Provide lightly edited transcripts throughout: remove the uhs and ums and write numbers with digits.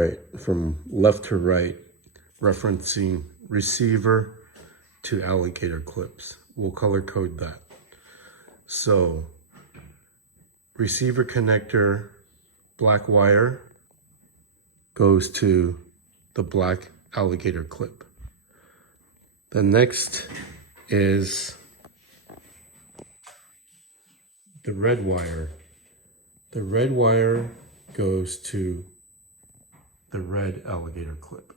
Right, from left to right, referencing receiver to alligator clips. We'll color code that. So, receiver connector, black wire, goes to the black alligator clip. The next is the red wire. The red wire goes to the red alligator clip.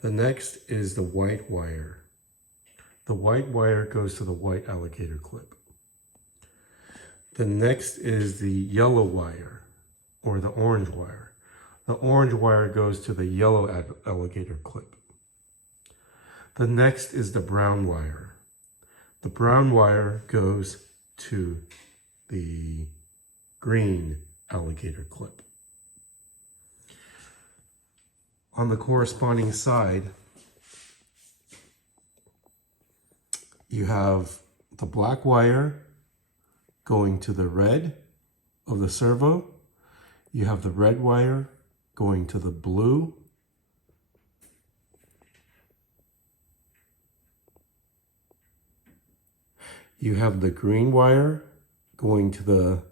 The next is the white wire. The white wire goes to the white alligator clip. The next is the yellow wire, or the orange wire. The orange wire goes to the yellow alligator clip. The next is the brown wire. The brown wire goes to the green alligator clip. On the corresponding side, you have the black wire going to the red of the servo. You have the red wire going to the blue. You have the green wire going to the,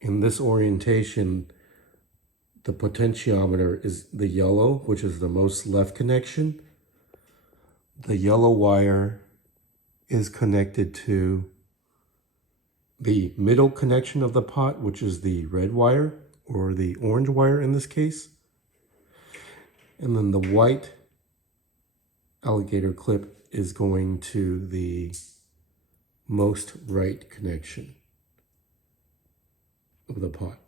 in this orientation, the potentiometer is the yellow, which is the most left connection. The yellow wire is connected to the middle connection of the pot, which is the red wire, or the orange wire in this case. And then the white alligator clip is going to the most right connection of the pot.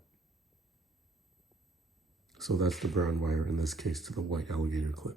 So that's the brown wire in this case to the white alligator clip.